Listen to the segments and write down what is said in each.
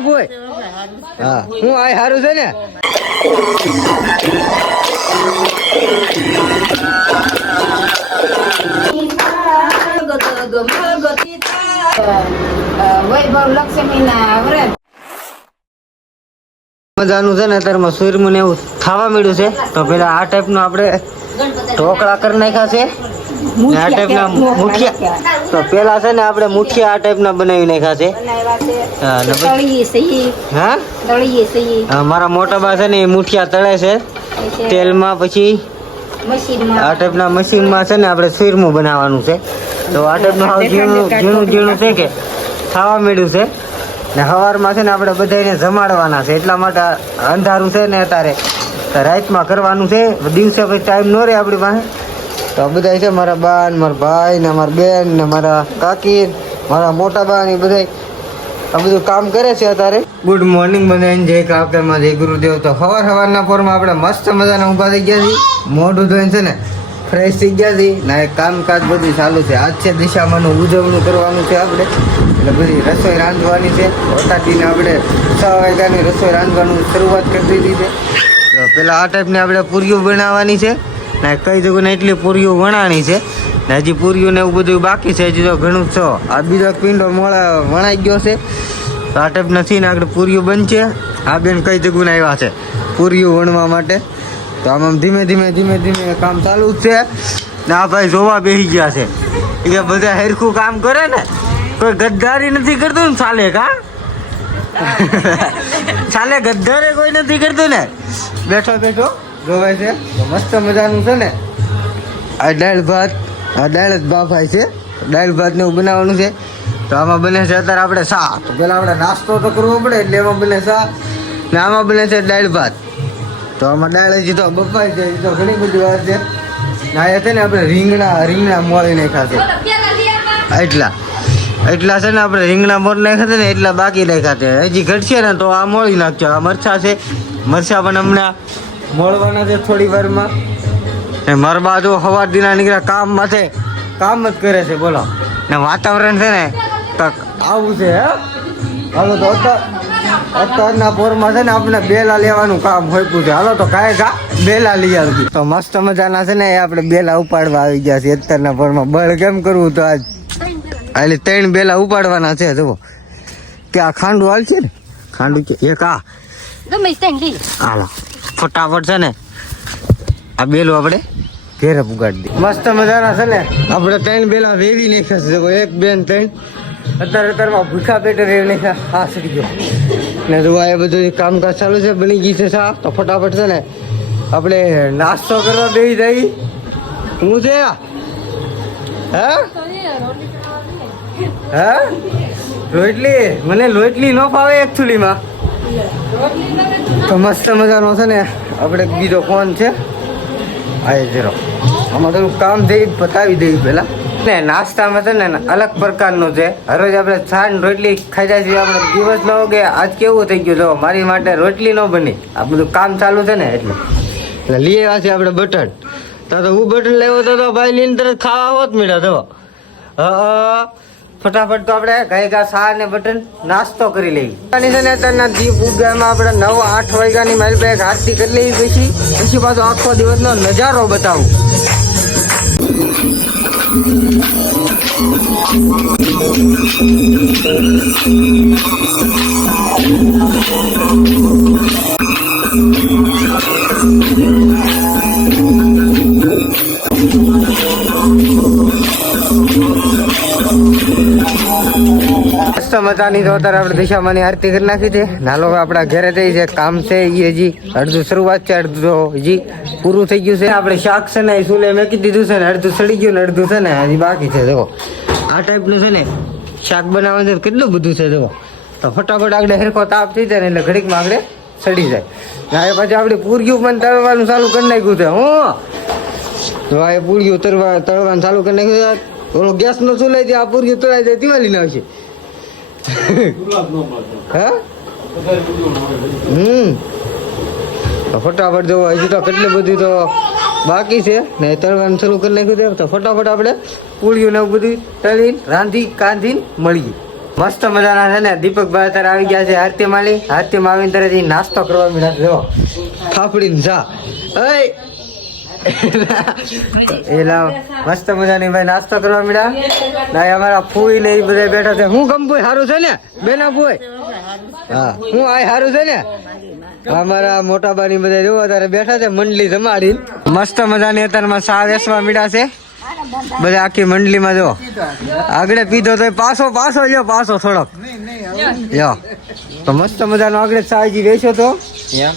ભોય હા હું આ સારું છે ને? વૈભવ લક્ષ્મીના વ્રત. મજાનું છે ને અત્યારમાં સૂર્યમું ને એવું થવા મળ્યું છે. તો પેલા આ ટાઈપનું આપણે ઢોકળા કરી નાખ્યા છે. ને આ ટાઈપના મુઠિયા તો પેલા છે ને આપણે મુઠિયા આ ટાઈપના બનાવી નાખ્યા છે. હા, ને પછી- હા? હા, મારા મોટા બા છે ને એ મુઠિયા તળે છે. તેલમાં પછી મશીનમાં. આ ટાઈપના મશીનમાં છે ને આપણે શીરમું બનાવવાનું છે. તો આ ટાઈપનું હાવ ઝીણું ઝીણું ઝીણું છે કે? ખાવા મળ્યું છે. ને સવારમાં છે ને આપણે બધાને જમાડવાના છે. એટલા માટે અંધારું છે ને અત્યારે. તો રાતમાં કરવાનું છે. દિવસે પછી ટાઈમ ન રહે આપણી પાસે. તો બધા છે મારા બા ને મારા ભાઈ ને મારા બેન ને મારા કાકી મારા મોટા બા ને બધા આ બધું કામ કરે છે અત્યારે. ગુડ મોર્નિંગ બધાને જય કાપતામાં જય ગુરુદેવ. તો સવાર સવારના ફોરમાં આપણે મસ્ત મજાના ઊભા થઈ ગયા છીએ. મોઢું ધોઈને છે ને ફ્રેશ થઈ ગયા છીએ. ને કામકાજ બધું ચાલુ છે. આજ છે દિશામાંનું ઉજવણું કરવાનું છે આપણે એટલે બધી રસોઈ રાંધવાની છે. વટાટીને આપણે છ વાગ્યાની રસોઈ રાંધવાનું શરૂઆત કરી દીધી છે. પહેલાં આ ટાઈપની આપણે પૂરીઓ બનાવવાની છે. ને કઈ જગ્યાને એટલી પૂરીઓ વણાણી છે ને હજી પૂરીઓ ને એવું બધું બાકી છે, હજી તો ઘણું છો. આ બીજો પિંડો મોળા વણાઈ ગયો છે. તો નથી ને આગળ પૂરીઓ બનશે. આ બેન કઈ જગ્યાને આવ્યા છે પૂરીઓ વણવા માટે. તો આમ ધીમે ધીમે ધીમે ધીમે કામ ચાલુ જ છે. ને આ ભાઈ જોવા બેસી ગયા છે. એટલે બધા હેરખું કામ કરે ને, કોઈ ગદ્દારી નથી કરતું ને ચાલે કા? ચાલે ગદ્દારે કોઈ નથી કરતું ને? બેઠો બેઠો. જોવાય છે. મસ્ત મજાનું છે ને? આ દાળ ભાત, આ દાળ જ બાફાય છે. દાળ ભાતને એવું બનાવવાનું છે. તો આમાં બને છે અત્યારે આપણે શા તો પહેલાં આપણે નાસ્તો તો કરવો પડે, એટલે એમાં બને શા ને આમાં બને છે દાળ ભાત. તો આમાં દાળ હજી તો બફાય છે એ તો ઘણી બધી વાત છે. ને એ છે ને આપણે રીંગણા રીંગણા મોળી નાખ્યા એટલા. એટલા છે ને આપણે રીંગણા મોર નાખ્યા છે ને, એટલા બાકી નાખ્યા છે. હજી ઘટશે ને તો આ મોળી નાખજો. આ મરચા છે. મરચા પણ હમણાં મોળવાના છે થોડી વારમાં. ને મારા બાજુ હવાર દિના નીકળ્યા કામ માથે કામ જ કરે છે બોલો. ને વાતાવરણ છે ને તો આવું છે હે? હાલો તો અત્યાર અત્યારના પોરમાં છે ને આપણે બેલા લેવાનું કામ હોઈપું છે. હાલો તો કાંઈ કા બેલા લઈ આવતી તો મસ્ત મજાના છે ને એ આપણે બેલા ઉપાડવા આવી ગયા છે અત્યારના પોરમાં. બળ કેમ કરવું તો આજ? એટલે ત્રણ બેલા ઉપાડવાના છે જુઓ. ત્યાં આ ખાંડું હાલ છે ને? ખાંડું કે એક આ. હાલો. ફટાફટ છે ને, આ બેલું આપણે ઘેરે પુગાડી દે મસ્ત મજાના છે ને? આપણે ત્રણ બેલા વેવી નાખ્યા એક, બેન, ત્રણ. અત્યારે અત્યારમાં ભૂખા પેટે વેવી નાખ્યા હા સડી ગયો. ને જો એ બધું કામકાજ ચાલુ છે, બની ગઈ છે સા તો ફટાફટ છે ને, આપણે નાસ્તો કરવા બેસી જઈ હું છે? હે? હે? લોટલી? મને લોટલી ન ફાવે એકચ્યુઅલીમાં તો મસ્ત મજાનો છે ને આપણે બીજો ફોન છે. આ જરો. આમાં થોડું કામ થઈ પતાવી દઈએ પહેલાં ને નાસ્તામાં છે ને અલગ પ્રકારનું છે. હરોજ આપણે છાન રોટલી ખાઈ જાય છે. આપણે દિવસ નો કે આજ કેવું થઈ ગયું? જો, મારી માટે રોટલી ન બની. આ બધું કામ ચાલુ છે ને એટલે. એટલે લઈ આવ્યા છે આપણે બટન. તો હું બટન લેવો તો ભાઈ લઈને તરત ખાવા હોત મેળા તો હા ફટાફટ તો આપણે ગાય ગા સા ને બટન નાસ્તો કરી લઈએ. છે ને અત્યારના દીપ ઉગામાં આપણે નવ આઠ વાગ્યાની મારી બેગ આરતી કરી લઈએ પછી. પછી પાછો આખો દિવસનો નજારો બતાવું. મસ્ત મજાની તો અત્યારે આપણે દિશામાંની આરતી કરી નાખી છે. નાલો આપણા ઘરે થઈ છે. કામ છે એ હજી. અડધું શરૂઆત છે, અડધું હજી પૂરું થઈ ગયું છે. આપણે શાક છે ને એ સુલે મેકી દીધું છે ને અડધું સડી ગયું ને અડધું છે ને હજી બાકી છે જો આ ટાઈપનું છે ને શાક બનાવવાનું કેટલું બધું છે જો તો ફટાફટ આગળ હેરખો તાપ થઈ જાય ને એટલે ઘડીકમાં આગળ સડી જાય. હવે પછી આપણે પૂર્યું પણ તળવાનું ચાલુ કરી નાખ્યું છે, હું. તો આ પૂર્યું તળવા તળવાનું ચાલુ કરી નાખ્યું ઓલો ગેસ નો ચૂલે છે, આ પૂર્યું તળાઈ જાય દિવાળી ના આવશે હા? હમ. ફટાફટ જો, હજી તો કેટલી બધી તો બાકી છે. ને તળવાનું શરૂ કરી નાખ્યું તો ફટાફટ આપણે પૂળીયું ને એવું બધું તળીને રાંધી, કાંધીને મળીએ. મસ્ત મજાના છે ને. દીપકભાઈ અત્યારે આવી ગયા છે આરતી માલી આરતી માં આવીને તરત નાસ્તો કરવા મળ્યા જો ફાફડી જા. ઓય એલા, મસ્ત મજાની ભાઈ નાસ્તો કરવા મળ્યા. ના અમારા ફૂઈ ને એ બધા બેઠા છે. હું ગમભુઈ સારું છે ને? બેના ફૂઈ હા, હું આ સારું છે ને? અમારા મોટા બાની બધા જોવો અત્યારે બેઠા છે મંડલી જમાડી મસ્ત મજાની અત્યારમાં સા વેસવા મળ્યા છે. બધા આખી મંડલીમાં જો. આગળ પીધો તો પાછો પાછો લ્યો પાછો થોડોક. લ્યો. તો મસ્ત મજાનો આગળ સાહેજી વેચ્યો તો.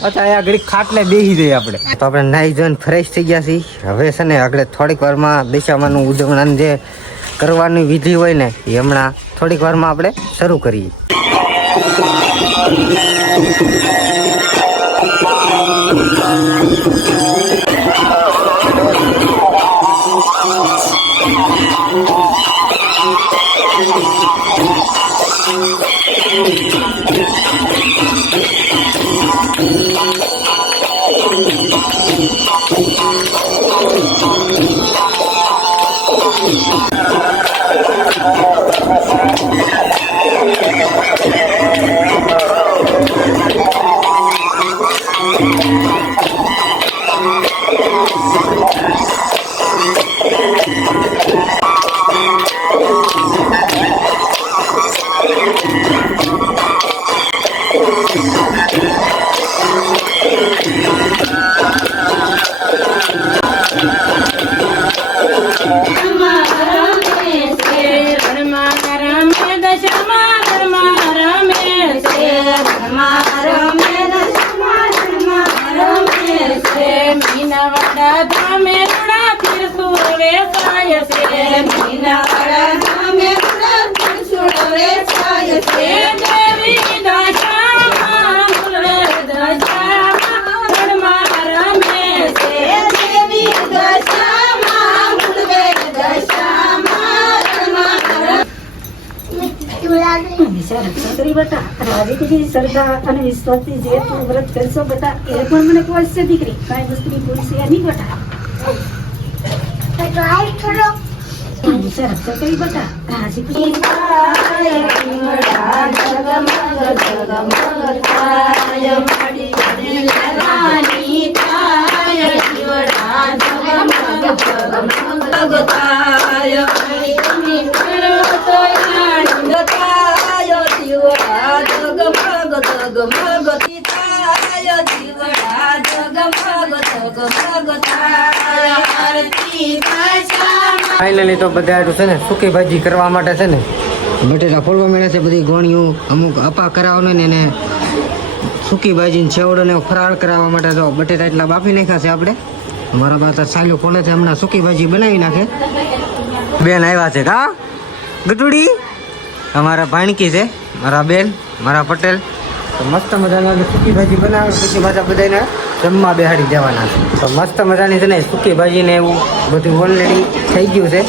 અત્યારે આગળ ખાટલે બેસી જઈએ આપણે. તો આપણે જોઈને ફ્રેશ થઈ ગયા છીએ. હવે છે ને આગળ થોડીક વારમાં દિશામાંનું ઉજવણાની જે કરવાની વિધિ હોય ને એ હમણાં થોડીક વારમાં આપણે શરૂ કરીએ. Thank you. I'm છોકરી બતા રાજી દીકરી શ્રદ્ધા અને વિશ્વાસથી જે તું વ્રત કરશો બતા એ પણ મને કોઈ છે દીકરી કાંઈ વસ્તુની ભૂલ છે નહીં બતા. સરસ છોકરી બતા. રાજી દીકરી ફાઇનલી તો બધા આટલું છે ને સૂકી ભાજી કરવા માટે છે ને. બટેટા ફોલવા મળે છે બધી ગોણીઓ અમુક અપા કરાવને ને એને સૂકી ભાજી ને છેવડો ને ફરાળ કરાવવા માટે તો બટેટા એટલા બાફી નાખ્યા છે આપણે. મારા બાતા સાલું ખોલે છે હમણાં સૂકી ભાજી બનાવી નાખે. બેન આવ્યા છે કા? ગટુડી અમારા ભાણકી છે મારા બેન મારા પટેલ. તો મસ્ત મજાના સૂકી ભાજી બનાવે, સૂકી ભાજા બધાને જમવા બેહાડી દેવાના છે. તો મસ્ત મજાની છે ને, સૂકી ભાજી ને એવું બધું ઓલરેડી થઈ ગયું છે.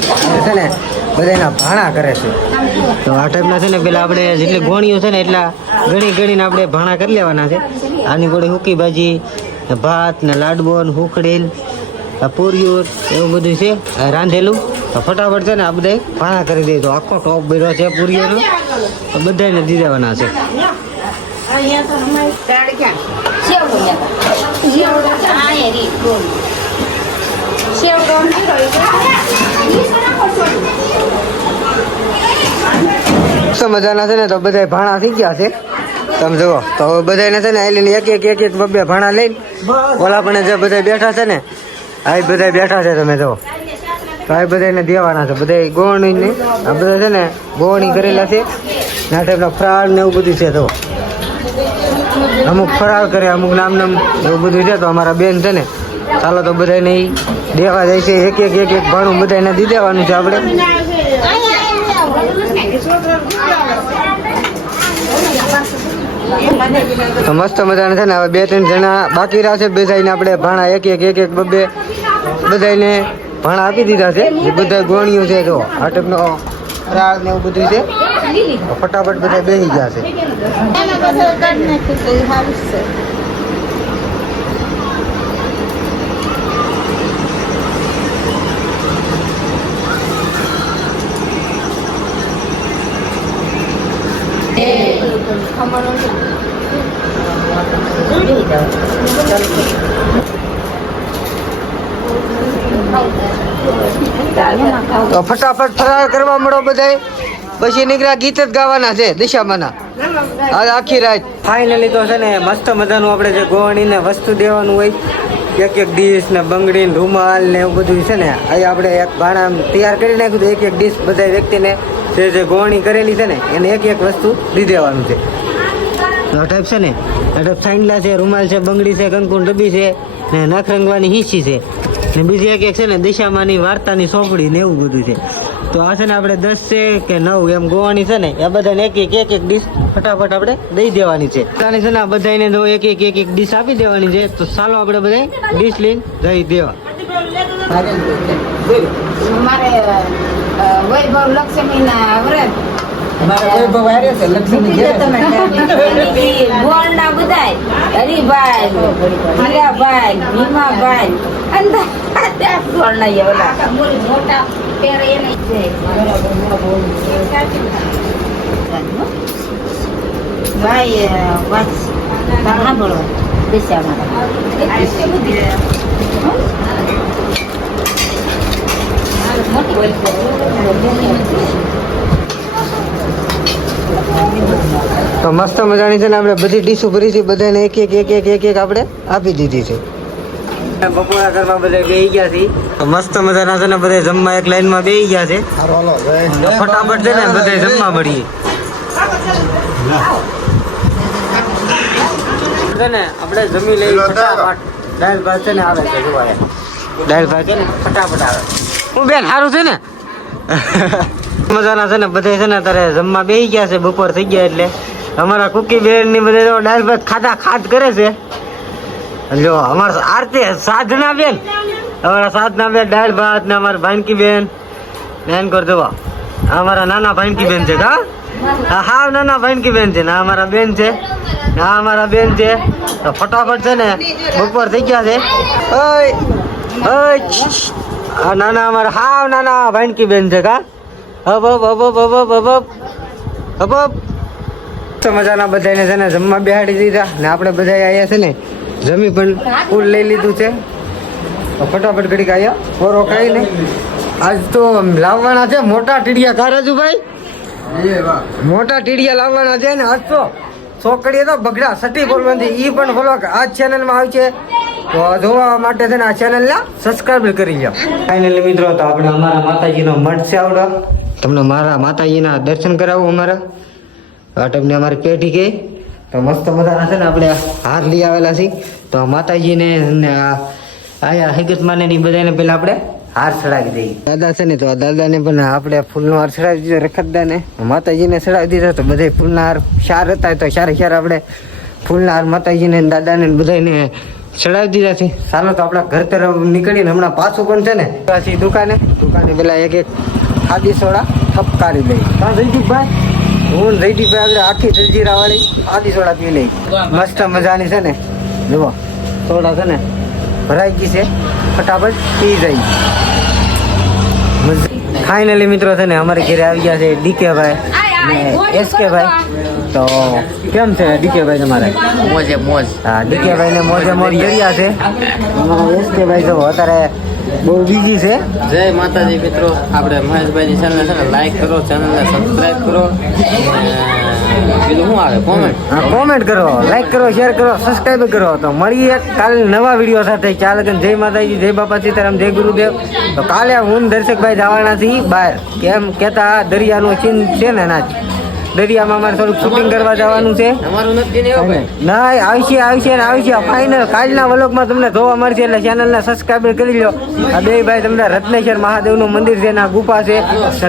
છે ને બધાના ભાણા કરે છે. તો આ ટાઈપના છે ને, પેલા આપણે જેટલી ગોણીઓ છે ને, એટલા ગણી ગણીને આપણે ભાણા કરી લેવાના છે. આની જોડે સૂકી ભાજી ભાત, ને લાડવો, ને હુકડેલ આ પૂરિયું એવું બધું છે રાંધેલું. તો ફટાફટ છે ને, આ બધા ભાણા કરી દઈએ તો આખો ટોપ ભર્યો છે પૂરીઓનો. તો આ મસ્ત મજાના છે ને? તો બધા ભાણા થઈ ગયા છે. તમે જુઓ તો હવે બધાને છે ને આઈને એક એક એક એક બબ્બે ભાણા લઈને ઓલા પણ જે બધા બેઠા છે ને આ બધા બેઠા છે તમે જુઓ. તો આ બધાને દેવાના છે. બધા ગોવણી ને આ બધા છે ને ગોવણી કરેલા છે. ને આ ટાઈપના ને એવું બધું છે તો અમુક ફરાળ કરે, અમુક નામ નામ એવું બધું છે, તો અમારા બેન છે ને, ચાલો તો બધાને એ દેવા જાય છે, એક એક એક એક ભાણું બધાને દી દેવાનું છે આપણે તો મસ્ત મજાને છે ને, હવે બે, ત્રણ જણા બાકી રહ્યા છે બધાને આપણે ભાણા એક એક એક એક બબે બધાને ભાણા આપી દીધા છે. એ બધા ગોણીઓ છે, જો આટપનો ફરાળ ને એવું બધું છે. और फटाफट बने बे ही जा से तो फटाफट फरार करवा मड़ो बधाई। પછી નીકળ્યા ગીત જ ગાવાના છે, દિશામાંના. આજ આખી રાત. ફાઇનલી તો છે ને મસ્ત મજાનું આપણે જે ગોવાણીને વસ્તુ દેવાનું હોય, એક એક ડીશ ને બંગડી ને રૂમાલ ને એવું બધું છે ને, અહીં આપણે એક ભાણા તૈયાર કરી નાખ્યું એક એક ડીશ બધા વ્યક્તિને જે જે ગોવણી કરેલી છે ને, એને એક એક વસ્તુ દી દેવાનું છે. ટાઈપ છે ને અઢપ સાંડલા છે, રૂમાલ છે, બંગડી છે, કંકુન ડબ્બી છે, ને નખ રંગવાની હિસ્સી છે, ને બીજી એક એક છે ને દિશામાંની વાર્તાની સોંપડી ને એવું બધું છે. તો આ છે ને આપણે દસ છે કે નવ એમ ગોવાની છે ને એ બધાને એક એક એક એક ડીશ ફટાફટ આપણે દઈ દેવાની છે. તાને છે ને આ બધાને જો એક એક એક એક ડીશ આપી દેવાની છે તો ચાલો આપણે બધા ડીશ લઈને જઈ દેવા. મારે વૈભવ લક્ષ્મીના વ્રત. ગોળના બધાય. હરિભાઈ હીરાભાઈ ભીમાભાઈ અંદર તો મસ્ત મજાની છે ને આપણે બધી ડીશો ભરી છે, બધાને એક એક એક એક એક એક આપણે આપી દીધી છે. બપોરા કરવા બધા બેહી ગયા છે મસ્ત મજાના છે ને બધા જમવા એક લાઈનમાં બેહી ગયા છે. ફટાફટ છે ને બધા જમવા મળીએ. છે ને આપણે જમી લઈ ફટાફટ. દાળ ભાત છે ને આવે છે જોવા દાળ ભાત છે ને ફટાફટ આવે. હું બેન સારું છે ને? મજાના છે ને બધા છે ને અત્યારે જમવા બેહી ગયા છે બપોર થઈ ગયા એટલે. અમારા કુકી બેનની બધા દાળ ભાત ખાતા ખાત કરે છે. જો અમાર આરતી સાધના બેન. અમારા સાધના બેન, દાળ ભાત ને અમારા ભાનકી બેન. બેન કર દેવા અમારા નાના ભાનકી બેન છે, હા? હા નાના ભાનકી બેન છે ને અમારા બેન છે. હા અમારા બેન છે. ફટાફટ છે ને, બપોર થઈ ગયા છે. ઓય ઓય નાના અમારા, હાવ નાના ભાનકી બેન છે કા હબ હબ હબ હબ હબ હબ હબ. મજાના બધાને છે ને, જમવા બેહાડી દીધા ને આપણે બધા આવ્યા છે ને જમી પણ ફૂલ લઈ લીધું છે. ફટાફટ ઘડી આવ્યા ફોરો ખાઈ ને આજ તો લાવવાના છે મોટા ટીડિયા કા રાજુભાઈ મોટા ટીડિયા લાવવાના છે ને આજ તો છોકરીએ તો બગડા સટી બોલવાની એ પણ બોલો આ ચેનલમાં આવશે. તો જોવા માટે છે ને આ ચેનલને સબસ્ક્રાઈબ કરી લો ફાઇનલી મિત્રો, તો આપણે અમારા માતાજીનો મઠ છે આવડો. તમને મારા માતાજીના દર્શન કરાવું અમારા. તમને અમારી પેઢી કે તો મસ્ત મજાના છે ને આપણે હાર લઈ આવેલા છીએ. તો માતાજીને આયા હકીકતમાંને ની બધાને પહેલાં આપણે હાર ચડાવી દઈએ. દાદા છે ને તો દાદાને પણ આપણે ફૂલનો હાર ચડાવી દીધો રખતદાને માતાજીને ચડાવી દીધો તો બધા ફૂલના હાર ચાર હતા તો ચારે ચાર આપણે ફૂલના હાર માતાજીને દાદાને બધાને ચડાવી દીધા છે. ચાલો તો આપણા ઘર તરફ નીકળીને હમણાં પાછું પણ છે ને પાછી દુકાને. દુકાને પેલા એક એક ખાદી સોડા ઠપકારી દઈએ. હા, જયદીપભાઈ. હું રેડી જયદીપભાઈ આપણે આખી જલજીરા વાળી ખાદી સોડા પી લઈ. મસ્ત મજાની છે ને જુઓ સોડા છે ને ભરાઈ ગઈ છે. ફટાફટ પી જાય. ફાઇનલી મિત્રો છે ને અમારે ઘરે આવી ગયા છે ડીકે ભાઈ ને એસકે ભાઈ તો કેમ છે ડીકે ભાઈ તમારે? મોજે મોજ. હા ડીકે ભાઈ ને મોજે મોજ કર્યા છે. એસકે ભાઈ જો અત્યારે બહુ બીજી છે. જય માતાજી મિત્રો. આપણે મહેશભાઈની ચેનલ છે ને લાઈક કરો ચેનલને સબસ્ક્રાઇબ કરો. બીજું શું આવે? કોમેન્ટ હા કોમેન્ટ કરો લાઈક કરો શેર કરો સબસ્ક્રાઈબ કરો. તો મળીએ કાલે નવા વીડિયો સાથે. ચાલ કે જય માતાજી જય બાપા સીતારામ જય ગુરુદેવ. તો કાલે હું દર્શકભાઈ જવાના છીએ. બહાર કેમ? કહેતા દરિયાનું સીન છે ને ના દરિયામાં અમારે થોડુંક શૂટિંગ કરવા જવાનું છે. ના આવશે આવશે ને આવશે. ફાઇનલ કાલના વલોકમાં તમને જોવા મળશે એટલે ચેનલને સબસ્ક્રાઈબ કરી લો આ બે ભાઈ તમને રત્નેશ્વર મહાદેવનું મંદિર છે ને ગુફા છે.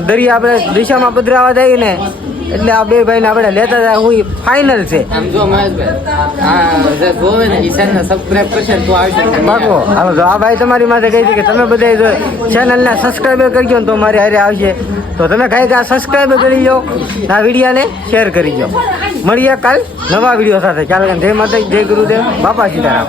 દરિયા આપણે દિશામાં પધરાવા જઈએ ને એટલે આ બે ભાઈને આપણે લેતા હતા હું ફાઇનલ છે. જો આ જે ભાઈ તમારી માથે કહી છે કે તમે બધા ચેનલને સબસ્ક્રાઈબર કરી ને તો મારી હારે આવશે. તો તમે કાંઈક આ સબસ્ક્રાઈબ કરી લો આ વિડીયાને શેર કરી દો મળીએ કાલ નવા વીડિયો સાથે. ચાલો જય માતા જય ગુરુદેવ. બાપા સીતારામ.